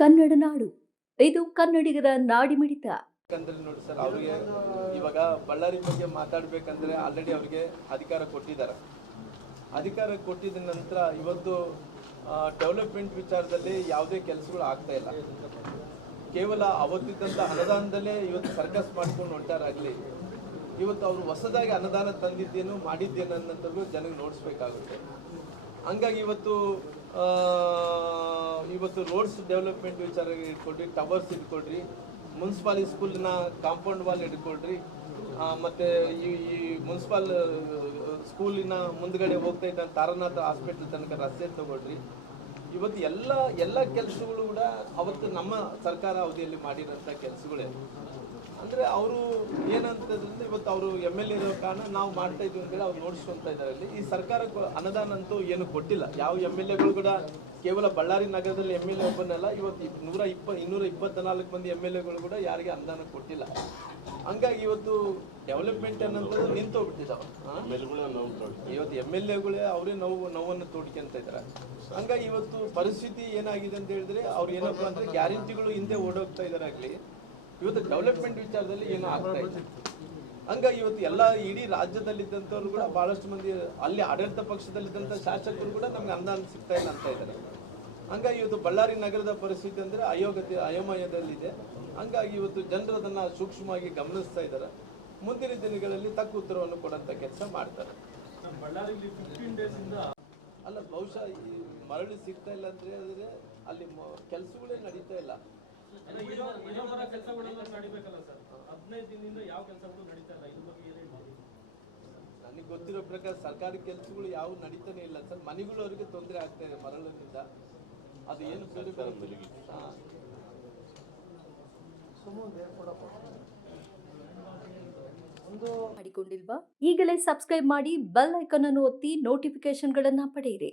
ಕನ್ನಡ ನಾಡು. ಇದು ಕನ್ನಡಿಗರ ನಾಡಿಮಿಡಿತ ಅವ್ರಿಗೆ ಇವಾಗ ಬಳ್ಳಾರಿ ಬಗ್ಗೆ ಮಾತಾಡ್ಬೇಕಂದ್ರೆ ಆಲ್ರೆಡಿ ಅವರಿಗೆ ಅಧಿಕಾರ ಕೊಟ್ಟಿದ್ದಾರೆ. ಅಧಿಕಾರ ಕೊಟ್ಟಿದ ನಂತರ ಇವತ್ತು ಡೆವಲಪ್ಮೆಂಟ್ ವಿಚಾರದಲ್ಲಿ ಯಾವುದೇ ಕೆಲಸಗಳು ಆಗ್ತಾ ಇಲ್ಲ. ಕೇವಲ ಅವತ್ತಿದ್ದಂಥ ಅನುದಾನದಲ್ಲೇ ಇವತ್ತು ಸರ್ಕಸ್ ಮಾಡ್ಕೊಂಡು ಹೊಂಟಾರಾಗಲಿ ಇವತ್ತು ಅವರು ಹೊಸದಾಗಿ ಅನುದಾನ ತಂದಿದ್ದೇನು, ಮಾಡಿದ್ದೇನು ಅನ್ನೋಂಥದ್ದು ಜನಕ್ಕೆ ನೋಡಿಸ್ಬೇಕಾಗುತ್ತೆ. ಹಂಗಾಗಿ ಇವತ್ತು ಇವತ್ತು ರೋಡ್ಸ್ ಡೆವಲಪ್ಮೆಂಟ್ ವಿಚಾರ ಇಟ್ಕೊಡ್ರಿ ಟವರ್ಸ್ ಇಟ್ಕೊಡ್ರಿ ಮುನ್ಸಿಪಾಲ್ ಸ್ಕೂಲ್ನ ಕಾಂಪೌಂಡ್ ವಾಲ್ ಇಟ್ಕೊಡ್ರಿ ಮತ್ತು ಮತ್ತೆ ಈ ಈ ಮುನ್ಸಿಪಾಲ್ ಸ್ಕೂಲಿನ ಮುಂದ್ಗಡೆ ಹೋಗ್ತಾ ಇದ್ದ ತಾರನಾಥ ಹಾಸ್ಪಿಟ್ಲ್ ತನಕ ರಸ್ತೆ ತಗೊಳ್ರಿ. ಇವತ್ತು ಎಲ್ಲ ಎಲ್ಲ ಕೆಲಸಗಳು ಕೂಡ ಅವತ್ತು ನಮ್ಮ ಸರ್ಕಾರ ಅವಧಿಯಲ್ಲಿ ಮಾಡಿರೋಂಥ ಕೆಲಸಗಳೇ. ಅಂದ್ರೆ ಅವರು ಏನಂತಂದ್ರೆ ಇವತ್ತು ಅವರು ಎಂ ಎಲ್ ಎ ಇರೋ ಕಾರಣ ನಾವು ಮಾಡ್ತಾ ಇದೀವಿ ಅಂತೇಳಿ ಅವ್ರು ನೋಡಿಸ್ಕೊಂತ ಇದ್ದಾರೆ ಇಲ್ಲಿ ಈ ಸರ್ಕಾರ ಕೊ- ಅನುದಾನ ಅಂತೂ ಏನು ಕೊಟ್ಟಿಲ್ಲ. ಯಾವ ಎಂ ಎಲ್ ಎಗಳು ಕೂಡ ಕೇವಲ ಬಳ್ಳಾರಿ ನಗರದಲ್ಲಿ ಎಂ ಎಲ್ ಎ ಒಬ್ಬನಲ್ಲ ಇವತ್ತು ನೂರ ಇಪ್ಪ ಇನ್ನೂರ ಇಪ್ಪತ್ನಾಲ್ಕು ಮಂದಿ ಎಂ ಎಲ್ ಎಗಳು ಕೂಡ ಯಾರಿಗೆ ಅನುದಾನ ಕೊಟ್ಟಿಲ್ಲ. ಹಂಗಾಗಿ ಇವತ್ತು ಡೆವಲಪ್ಮೆಂಟ್ ಅನ್ನೋದು ನಿಂತೋಗ್ಬಿಟ್ಟಿದ್ದಾವೆ ಇವತ್ತು ಎಂ ಎಲ್ ಎಗಳೇ ಅವರೇ ನೋವು ನೋವನ್ನು ತೋಡ್ಕೊಂತ ಇದ್ದಾರೆ ಹಂಗಾಗಿ ಇವತ್ತು ಪರಿಸ್ಥಿತಿ ಏನಾಗಿದೆ ಅಂತ ಹೇಳಿದ್ರೆ ಅವ್ರು ಏನಪ್ಪ ಅಂದ್ರೆ ಗ್ಯಾರಂಟಿಗಳು ಹಿಂದೆ ಓಡೋಗ್ತಾ ಇದಾರಾಗ್ಲಿ ಇವತ್ತು ಡೆವಲಪ್ಮೆಂಟ್ ವಿಚಾರದಲ್ಲಿ ಏನೋ ಆಗ್ತಾ ಇದೆ ಹಂಗಾಗಿ ಇವತ್ತು ಎಲ್ಲ ಇಡೀ ರಾಜ್ಯದಲ್ಲಿದ್ದಂಥವ್ರು ಕೂಡ ಬಹಳಷ್ಟು ಮಂದಿ, ಅಲ್ಲಿ ಆಡಳಿತ ಪಕ್ಷದಲ್ಲಿದ್ದಂಥ ಶಾಸಕರು ಕೂಡ ನಮ್ಗೆ ಅನುದಾನ ಸಿಗ್ತಾ ಇಲ್ಲ ಅಂತ ಇದ್ದಾರೆ. ಹಂಗಾಗಿ ಇವತ್ತು ಬಳ್ಳಾರಿ ನಗರದ ಪರಿಸ್ಥಿತಿ ಅಂದ್ರೆ ಅಯೋಗ್ಯತೆ, ಅಯೋಮಯದಲ್ಲಿದೆ. ಹಂಗಾಗಿ ಇವತ್ತು ಜನರು ಅದನ್ನ ಸೂಕ್ಷ್ಮವಾಗಿ ಗಮನಿಸ್ತಾ ಇದ್ದಾರೆ. ಮುಂದಿನ ದಿನಗಳಲ್ಲಿ ತಕ್ಕ ಉತ್ತರವನ್ನು ಕೊಡಂತ ಕೆಲಸ ಮಾಡ್ತಾರೆ. ಅಲ್ಲ ಬಹುಶಃ ಈ ಮರಳು ಸಿಗ್ತಾ ಇಲ್ಲ ಅಂದ್ರೆ ಹೇಳಿದ್ರೆ ಅಲ್ಲಿ ಕೆಲಸಗಳೇ ನಡೀತಾ ಇಲ್ಲ. ನನಗೆ ಗೊತ್ತಿರೋ ಪ್ರಕಾರ ಸರ್ಕಾರಿ ಕೆಲಸಗಳು ಯಾವ ನಡೀತಾನೆ ಇಲ್ಲ ಸರ್. ಮನೆಗಳು ಅವರಿಗೆ ತೊಂದರೆ ಆಗ್ತಾ ಇದೆ ಮರಳಿನಿಂದ ಅದು ಏನು ಹಾ. ಮಾಡಿಕೊಂಡಿಲ್ವಾ? ಈಗಲೇ ಸಬ್ಸ್ಕ್ರೈಬ್ ಮಾಡಿ ಬೆಲ್ ಐಕಾನ್ ಅನ್ನು ಒತ್ತಿ ನೋಟಿಫಿಕೇಶನ್ಗಳನ್ನ ಪಡೆಯಿರಿ.